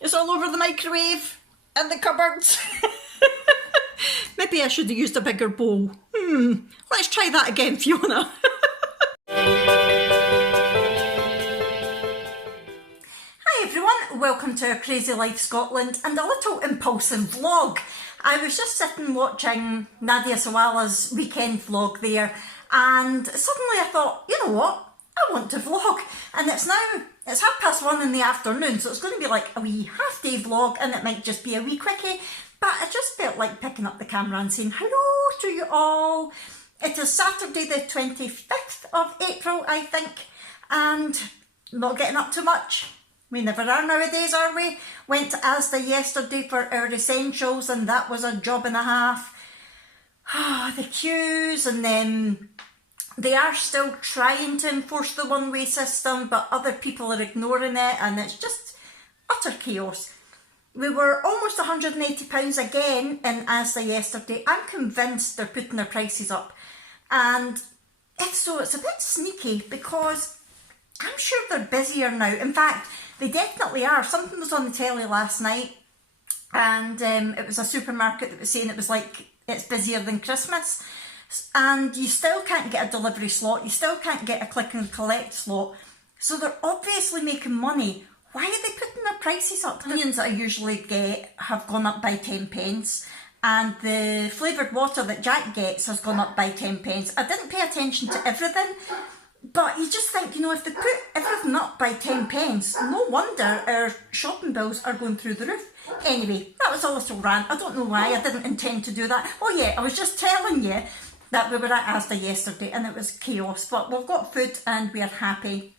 It's all over the microwave and the cupboards. Maybe I should have used a bigger bowl. Let's try that again, Fiona. Hi everyone, welcome to our Crazy Life Scotland and a little impulsive vlog. I was just sitting watching Nadia Sawala's weekend vlog there, and suddenly I thought, you know what, I want to vlog. And it's 1:30 in the afternoon, so it's going to be like a wee half-day vlog, and it might just be a wee quickie. But I just felt like picking up the camera and saying hello to you all. It is Saturday the 25th of April, I think, and not getting up too much. We never are nowadays, are we? Went to Asda yesterday for our essentials, and that was a job and a half. The queues, and then they are still trying to enforce the one-way system, but other people are ignoring it, and it's just utter chaos. We were almost £180 again in Asda yesterday. I'm convinced they're putting their prices up, and it's a bit sneaky because I'm sure they're busier now. In fact, they definitely are. Something was on the telly last night, and it was a supermarket that was saying it was like it's busier than Christmas, and you still can't get a delivery slot, you still can't get a click and collect slot, so they're obviously making money. Why are they putting their prices up? The onions that I usually get have gone up by 10 pence, and the flavoured water that Jack gets has gone up by 10 pence. I didn't pay attention to everything, but you just think, you know, if they put everything up by 10 pence, no wonder our shopping bills are going through the roof. Anyway, that was a little rant. I don't know why, I didn't intend to do that. Oh yeah, I was just telling you that we were at Asda yesterday and it was chaos, but we've got food and we are happy.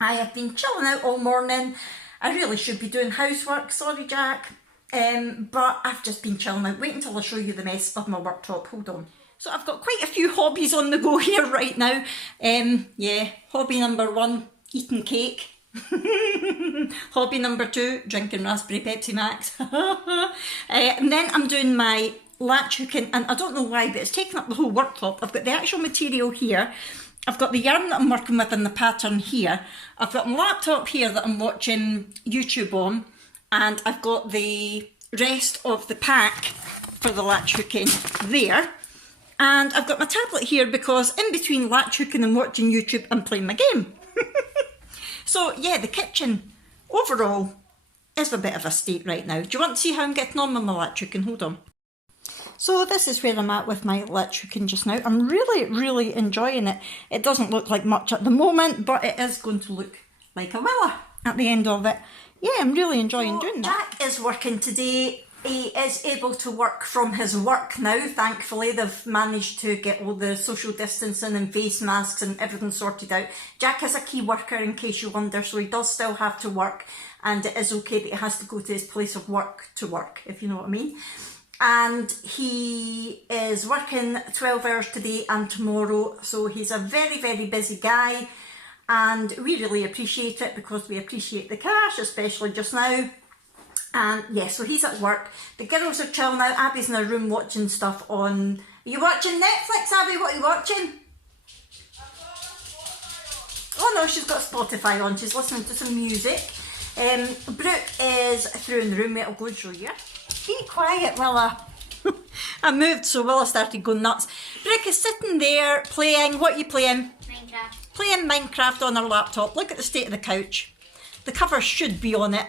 I have been chilling out all morning. I really should be doing housework, sorry Jack, but I've just been chilling out. Wait until I show you the mess of my worktop, hold on. So I've got quite a few hobbies on the go here right now. Yeah, hobby number 1, eating cake. Hobby number 2, drinking raspberry Pepsi Max. And then I'm doing my latch hooking, and I don't know why, but it's taking up the whole worktop. I've got the actual material here. I've got the yarn that I'm working with and the pattern here. I've got my laptop here that I'm watching YouTube on, and I've got the rest of the pack for the latch hooking there. And I've got my tablet here because in between latch hooking and watching YouTube, I'm playing my game. So yeah, the kitchen overall is a bit of a state right now. Do you want to see how I'm getting on with my latch hooking? Hold on. So this is where I'm at with my latch hooking just now. I'm really enjoying it. It doesn't look like much at the moment, but it is going to look like a willow at the end of it. Yeah, I'm really enjoying doing that. Jack is working today. He is able to work from his work now, thankfully. They've managed to get all the social distancing and face masks and everything sorted out. Jack is a key worker, in case you wonder, so he does still have to work, and it is okay that he has to go to his place of work to work, if you know what I mean. And he is working 12 hours today and tomorrow, so he's a very busy guy, and we really appreciate it because we appreciate the cash, especially just now. And yeah, so he's at work. The girls are chilling out. Abby's in her room watching stuff on... Are you watching Netflix, Abby? What are you watching? Oh no, she's got Spotify on. She's listening to some music. Brooke is through in the room. I'll go and show you. Be quiet, Willa. I moved, so Willa started going nuts. Brooke is sitting there playing. What are you playing? Minecraft. Playing Minecraft on her laptop. Look at the state of the couch. The cover should be on it.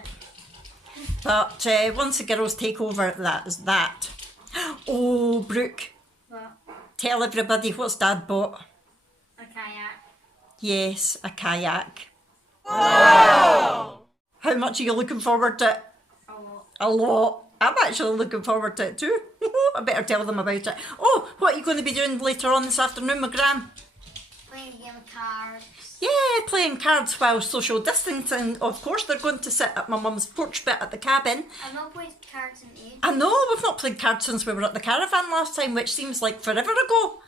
But once the girls take over, that is that. Oh, Brooke. What? Tell everybody what's Dad bought. A kayak. Yes, a kayak. Wow! How much are you looking forward to it? A lot. A lot. I'm actually looking forward to it too. I better tell them about it. Oh, what are you going to be doing later on this afternoon, my gran? Playing a game of cards. Yeah, playing cards while social distancing. Of course, they're going to sit at my mum's porch bit at the cabin. I've not played cards in ages. I know, we've not played cards since we were at the caravan last time, which seems like forever ago.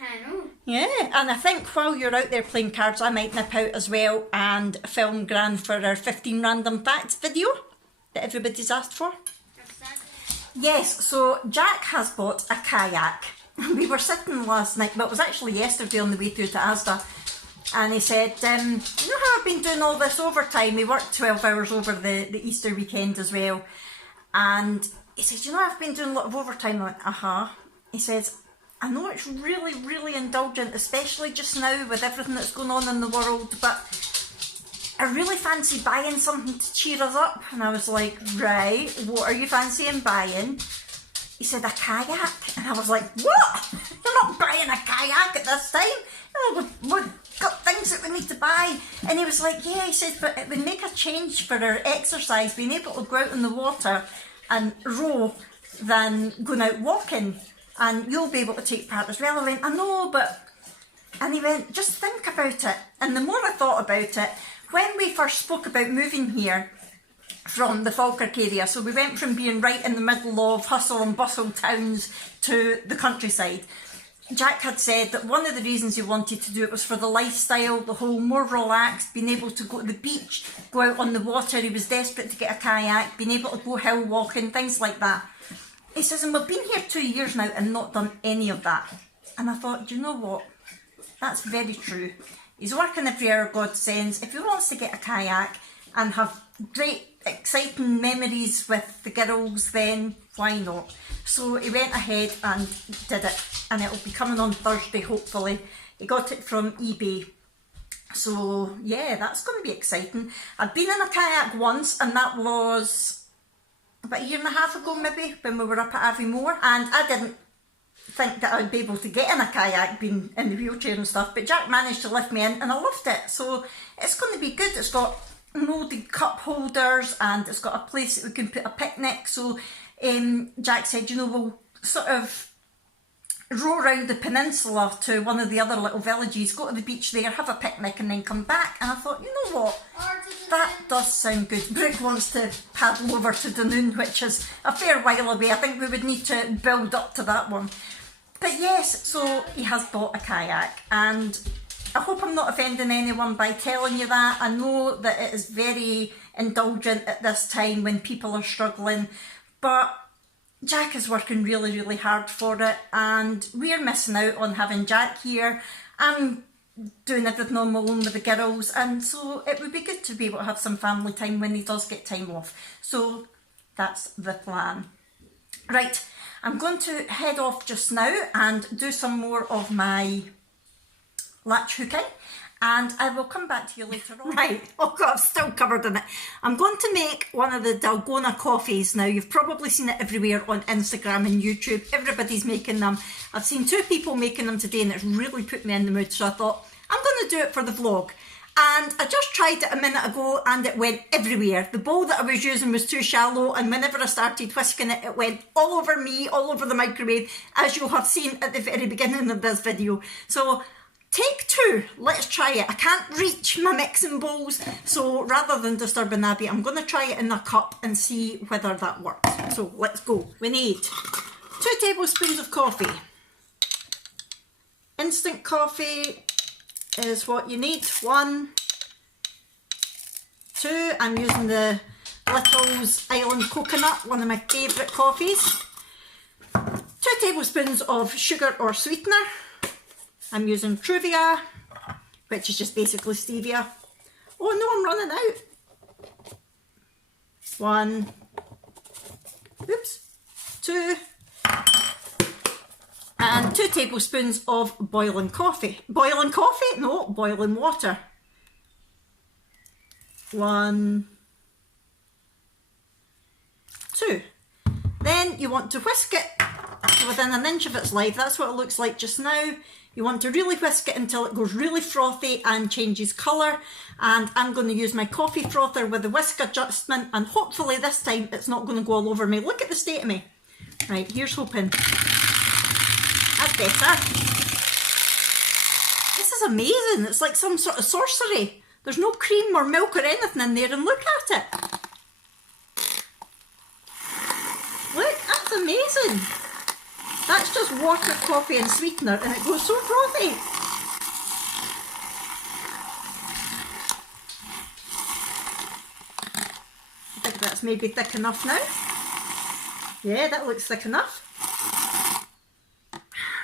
I know. Yeah, and I think while you're out there playing cards, I might nip out as well and film Gran for our 15 random facts video that everybody's asked for. What's that? Yes, so Jack has bought a kayak. We were sitting last night, but it was actually yesterday on the way through to Asda, And he said, you know how I've been doing all this overtime? He worked 12 hours over the Easter weekend as well. And he said, you know I've been doing a lot of overtime? I went, uh-huh. He says, I know it's really, really indulgent, especially just now with everything that's going on in the world, but I really fancy buying something to cheer us up. And I was like, right, what are you fancying buying? He said, a kayak. And I was like, what? You're not buying a kayak at this time? Oh, we've got things that we need to buy. And he was like, yeah, he said, but it would make a change for our exercise, being able to go out in the water and row than going out walking. And you'll be able to take part as well. I went, I know, but... And he went, just think about it. And the more I thought about it, when we first spoke about moving here from the Falkirk area, so we went from being right in the middle of hustle and bustle towns to the countryside, Jack had said that one of the reasons he wanted to do it was for the lifestyle, the whole more relaxed, being able to go to the beach, go out on the water. He was desperate to get a kayak, being able to go hill walking, things like that. He says, and we've been here 2 years now and not done any of that. And I thought, do you know what? That's very true. He's working every hour God sends. If he wants to get a kayak and have great, exciting memories with the girls, then why not? So he went ahead and did it. And it'll be coming on Thursday, hopefully. He got it from eBay. So, yeah, that's going to be exciting. I've been in a kayak once, and that was about a year and a half ago, maybe, when we were up at Aviemore. And I didn't think that I'd be able to get in a kayak, being in the wheelchair and stuff, but Jack managed to lift me in, and I loved it. So, it's going to be good. It's got loaded cup holders, and it's got a place that we can put a picnic. So, Jack said, you know, we'll sort of row around the peninsula to one of the other little villages, go to the beach there, have a picnic, and then come back. And I thought, you know what, that does sound good. Brooke wants to paddle over to Dunoon, which is a fair while away. I think we would need to build up to that one. But yes, so he has bought a kayak, and I hope I'm not offending anyone by telling you that. I know that it is very indulgent at this time when people are struggling, but Jack is working really, really hard for it, and we're missing out on having Jack here. I'm doing everything on my own with the girls, and so it would be good to be able to have some family time when he does get time off. So that's the plan. Right, I'm going to head off just now and do some more of my latch hooking, and I will come back to you later on. Right, oh God, I'm still covered in it. I'm going to make one of the Dalgona coffees now. You've probably seen it everywhere on Instagram and YouTube. Everybody's making them. I've seen 2 people making them today, and it's really put me in the mood. So I thought, I'm going to do it for the vlog. And I just tried it a minute ago, and it went everywhere. The bowl that I was using was too shallow, and whenever I started whisking it, it went all over me, all over the microwave, as you'll have seen at the very beginning of this video. So take 2, let's try it. I can't reach my mixing bowls, so rather than disturbing Abby, I'm going to try it in a cup and see whether that works. So let's go. We need 2 tablespoons of coffee. Instant coffee is what you need. 1, 2, I'm using the Little's Island Coconut, one of my favourite coffees. 2 tablespoons of sugar or sweetener. I'm using Truvia, which is just basically stevia. Oh no, I'm running out. 1, oops, 2, and 2 tablespoons of boiling coffee. Boiling coffee? No, boiling water. 1, 2. Then you want to whisk it to within an inch of its life. That's what it looks like just now. You want to really whisk it until it goes really frothy and changes colour. And I'm going to use my coffee frother with the whisk adjustment, and hopefully this time it's not going to go all over me. Look at the state of me. Right, here's hoping. That's better. This is amazing. It's like some sort of sorcery. There's no cream or milk or anything in there, and look at it. Look, that's amazing. That's just water, coffee and sweetener, and it goes so frothy. I think that's maybe thick enough now. Yeah, that looks thick enough.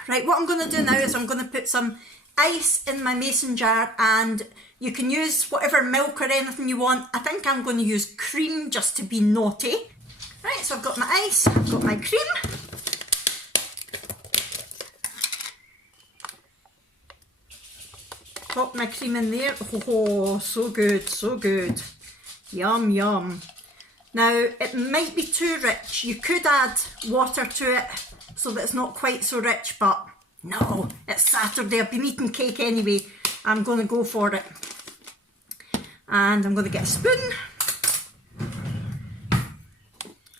Right, what I'm going to do now is I'm going to put some ice in my mason jar, and you can use whatever milk or anything you want. I think I'm going to use cream just to be naughty. Right, so I've got my ice, I've got my cream. Pop my cream in there. Oh, so good, so good. Yum, yum. Now, it might be too rich. You could add water to it so that it's not quite so rich, but no, it's Saturday. I've been eating cake anyway. I'm going to go for it. And I'm going to get a spoon.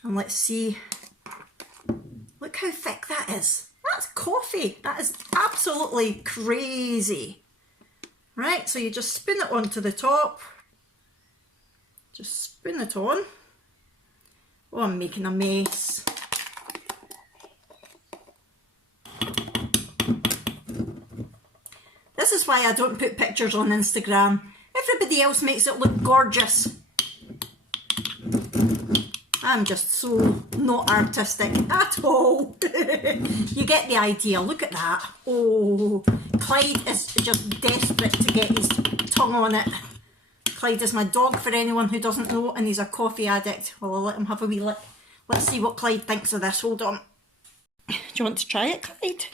And let's see. Look how thick that is. That's coffee. That is absolutely crazy. Right, so you just spin it onto the top. Just spin it on. Oh, I'm making a mess. This is why I don't put pictures on Instagram. Everybody else makes it look gorgeous. I'm just so not artistic at all. You get the idea. Look at that. Oh, Clyde is just desperate to get his tongue on it. Clyde is my dog, for anyone who doesn't know, and he's a coffee addict. Well, I'll let him have a wee lick. Let's see what Clyde thinks of this. Hold on. Do you want to try it, Clyde?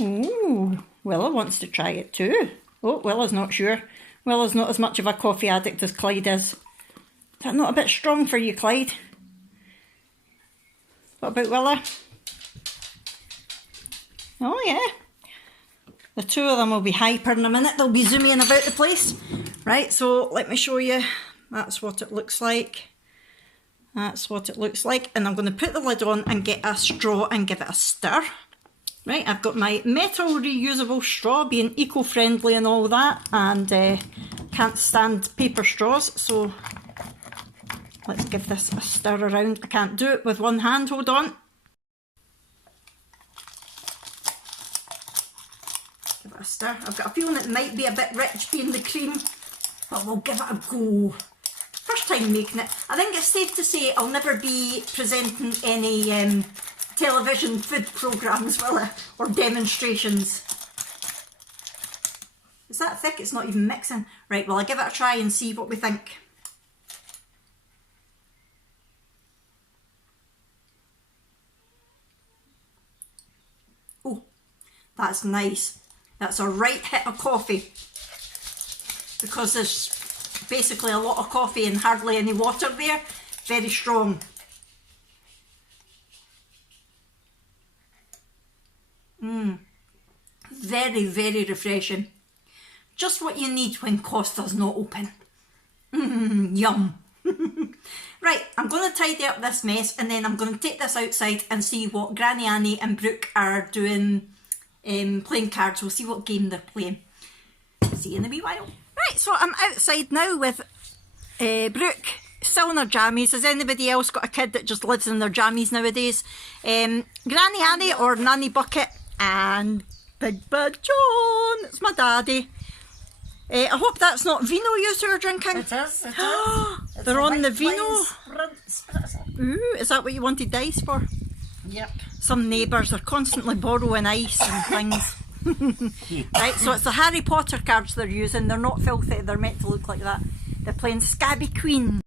Oh, Willa wants to try it too. Oh, Willa's not sure. Willa's not as much of a coffee addict as Clyde is. Is that not a bit strong for you, Clyde? What about Willa? Oh yeah. The two of them will be hyper in a minute. They'll be zooming about the place. Right, so let me show you. That's what it looks like. That's what it looks like. And I'm going to put the lid on and get a straw and give it a stir. Right, I've got my metal reusable straw, being eco-friendly and all that. And can't stand paper straws, so let's give this a stir around. I can't do it with one hand, hold on. Give it a stir. I've got a feeling it might be a bit rich being the cream, but we'll give it a go. First time making it. I think it's safe to say I'll never be presenting any television food programmes, will I? Or demonstrations. Is that thick? It's not even mixing. Right, well, I'll give it a try and see what we think. Oh, that's nice. That's a right hit of coffee. Because there's basically a lot of coffee and hardly any water there. Very strong. Very, very refreshing. Just what you need when Costa's not open. Yum. Right, I'm going to tidy up this mess and then I'm going to take this outside and see what Granny Annie and Brooke are doing, playing cards. We'll see what game they're playing. See you in a wee while. Right, so I'm outside now with Brooke, still in her jammies. Has anybody else got a kid that just lives in their jammies nowadays? Granny Annie or Nanny Bucket and Big Bad John. It's my daddy. I hope that's not vino you two are drinking. It is, it is. They're on the vino. Spritzer. Ooh, is that what you wanted ice for? Yep. Some neighbours are constantly borrowing ice and things. Right, so it's the Harry Potter cards they're using. They're not filthy, they're meant to look like that. They're playing Scabby Queen.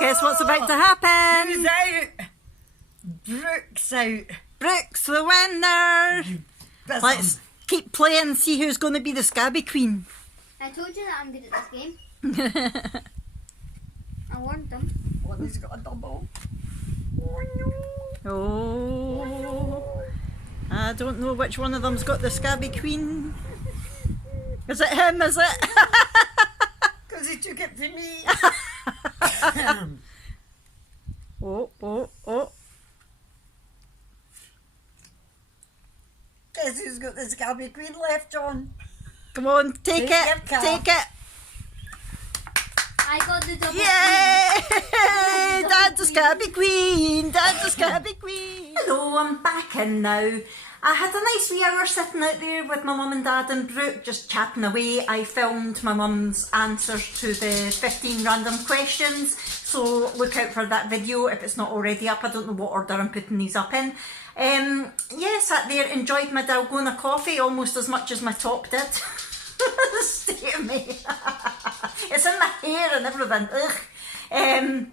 Guess what's about to happen? Who's out? Brooke's out. Brooke's the winner. Bussin'. Let's keep playing and see who's going to be the Scabby Queen. I told you that I'm good at this game. I warned them. One has got a double. Oh no. Oh, I don't know which one of them's got the Scabby Queen. Is it him, is it? Because he took it from me. Oh, oh, oh. who's got the Scabby Queen left, John. Come on, take Take your it, car. take it. I got the double Yay! queen. Dad's a Scabby Queen, Dad's a Scabby Queen. Hello, I'm back in now. I had a nice wee hour sitting out there with my mum and dad and Brooke, just chatting away. I filmed my mum's answers to the 15 random questions, so look out for that video if it's not already up. I don't know what order I'm putting these up in. Yeah, sat there, enjoyed my Dalgona coffee almost as much as my top did. State of me. It's in my hair and everything. Ugh.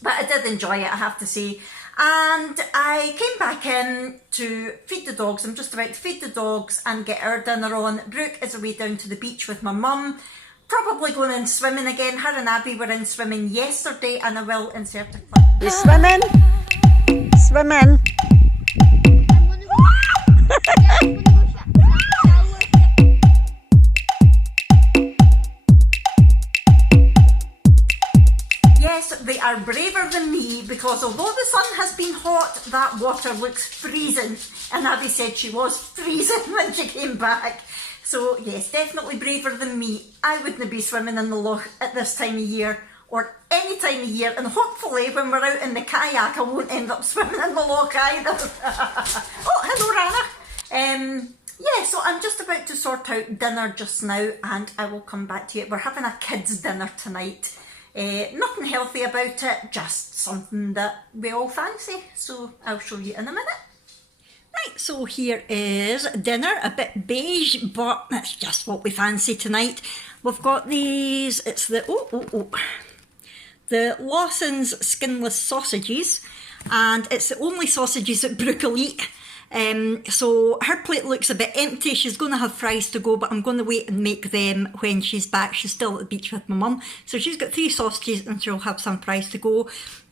But I did enjoy it, I have to say. And I came back in to feed the dogs. I'm just about to feed the dogs and get our dinner on. Brooke is away down to the beach with my mum. Probably going in swimming again. Her and Abby were in swimming yesterday, and I will insert a clip. You swimming? Swimming. I'm gonna go. Yeah, I'm gonna go shower. Yes, they are braver than me, because although the sun has been hot, that water looks freezing. And Abby said she was freezing when she came back. So yes, definitely braver than me. I wouldn't be swimming in the loch at this time of year, or any time of year. And hopefully when we're out in the kayak, I won't end up swimming in the loch either. Oh, hello Rana. Yeah, so I'm just about to sort out dinner just now, and I will come back to you. We're having a kids' dinner tonight. Nothing healthy about it, just something that we all fancy, so I'll show you in a minute. Right, so here is dinner, a bit beige, but that's just what we fancy tonight. We've got these, it's the, the Lawson's skinless sausages, and it's the only sausages that Brooke will eat. So her plate looks a bit empty. She's going to have fries to go, but I'm going to wait and make them when she's back. She's still at the beach with my mum, so she's got 3 sausages and she'll have some fries to go.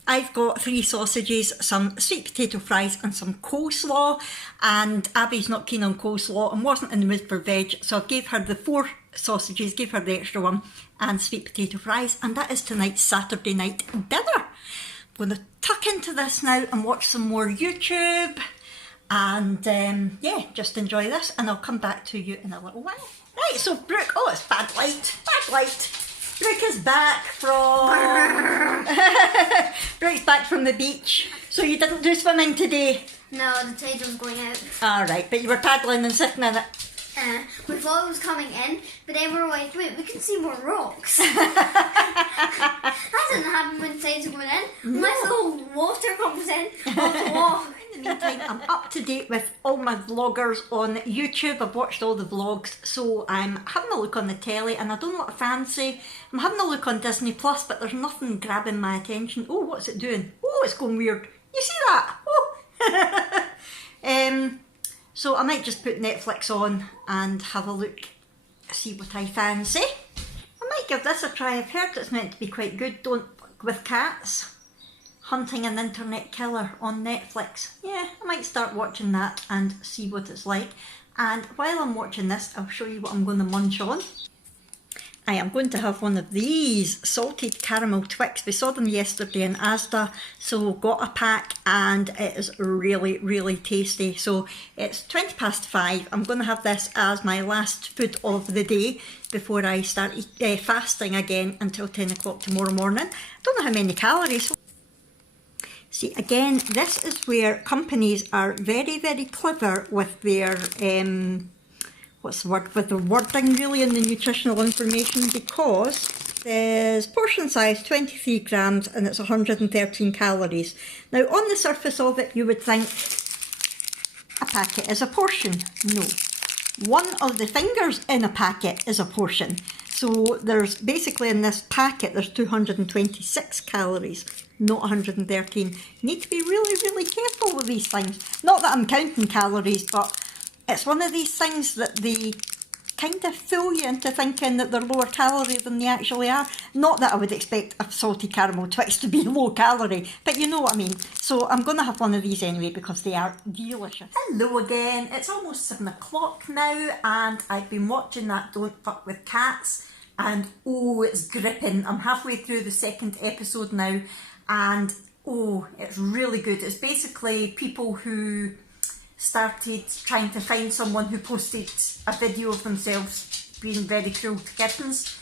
I've got 3 sausages, some sweet potato fries and some coleslaw, and Abby's not keen on coleslaw and wasn't in the mood for veg, so I gave her the 4 sausages, gave her the extra one, and sweet potato fries, and that is tonight's Saturday night dinner. I'm going to tuck into this now and watch some more YouTube. And yeah, just enjoy this, and I'll come back to you in a little while. Right, so Brooke, oh, it's bad light. Brooke is back from Brooke's back from the beach. So you didn't do swimming today? No, the tide was going out. Alright, but you were paddling and sitting in it. We thought it was coming in, but then we were like, wait, we can see more rocks. That doesn't happen when the tides are going in. Unless the whole water comes in off the wall. In the meantime, I'm up to date with all my vloggers on YouTube. I've watched all the vlogs, so I'm having a look on the telly, and I don't know what I fancy. I'm having a look on Disney Plus, but there's nothing grabbing my attention. Oh, what's it doing? Oh, it's going weird. You see that? Oh. So I might just put Netflix on and have a look, see what I fancy. I might give this a try. I've heard it's meant to be quite good. Don't Fuck with Cats. Hunting an Internet Killer on Netflix. Yeah, I might start watching that and see what it's like. And while I'm watching this, I'll show you what I'm going to munch on. I am going to have one of these salted caramel Twix. We saw them yesterday in Asda, so got a pack, and it is really, really tasty. So it's 5:20. I'm going to have this as my last food of the day before I start fasting again until 10 o'clock tomorrow morning. I don't know how many calories. See, again, this is where companies are very, very clever with their, what's the word, with the wording really in the nutritional information, because there's portion size 23 grams and it's 113 calories. Now, on the surface of it, you would think a packet is a portion. No. One of the fingers in a packet is a portion. So there's basically in this packet, there's 226 calories, not 113. You need to be really, really careful with these things. Not that I'm counting calories, but it's one of these things that they kind of fool you into thinking that they're lower calorie than they actually are. Not that I would expect a salty caramel Twix to be low calorie, but you know what I mean. So I'm going to have one of these anyway because they are delicious. Hello again, it's almost 7 o'clock now, and I've been watching that Don't Fuck With Cats, and oh, it's gripping. I'm halfway through the 2nd episode now, and oh, it's really good. It's basically people who started trying to find someone who posted a video of themselves being very cruel to kittens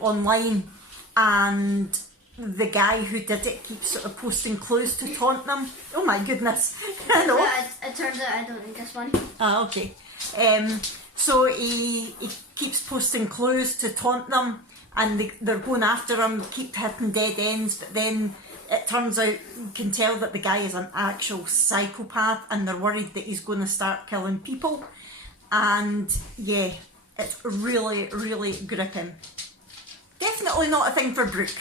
online, and the guy who did it keeps sort of posting clues to taunt them. Oh my goodness. I know. It turns out I don't need this one. Ah, okay. So he keeps posting clues to taunt them, and they're going after him, keep hitting dead ends, but then it turns out you can tell that the guy is an actual psychopath, and they're worried that he's going to start killing people. And yeah, it's really, really gripping. Definitely not a thing for Brooke.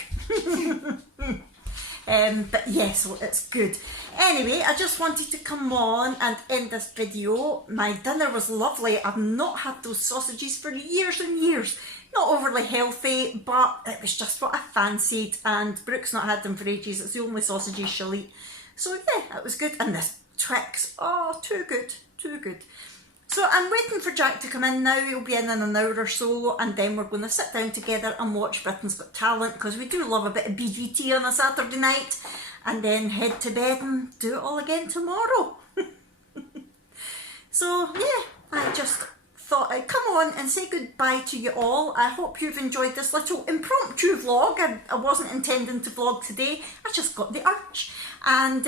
But yes, so it's good. Anyway, I just wanted to come on and end this video. My dinner was lovely. I've not had those sausages for years and years. Not overly healthy, but it was just what I fancied, and Brooke's not had them for ages. It's the only sausages she'll eat. So yeah, it was good. And this Twix, oh, too good, too good. So I'm waiting for Jack to come in now. He'll be in an hour or so, and then we're going to sit down together and watch Britain's Got Talent, because we do love a bit of BGT on a Saturday night, and then head to bed and do it all again tomorrow. So yeah, I just thought I'd come on and say goodbye to you all. I hope you've enjoyed this little impromptu vlog. I wasn't intending to vlog today, I just got the urge. And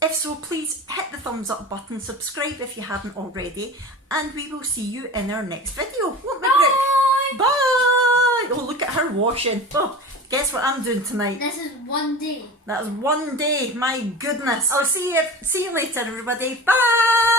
if so, please hit the thumbs up button, subscribe if you haven't already, and we will see you in our next video, won't we, Brooke? Bye! Oh, look at her washing. Oh, guess what I'm doing tonight? This is one day. That's one day, my goodness. I'll see you later, everybody. Bye!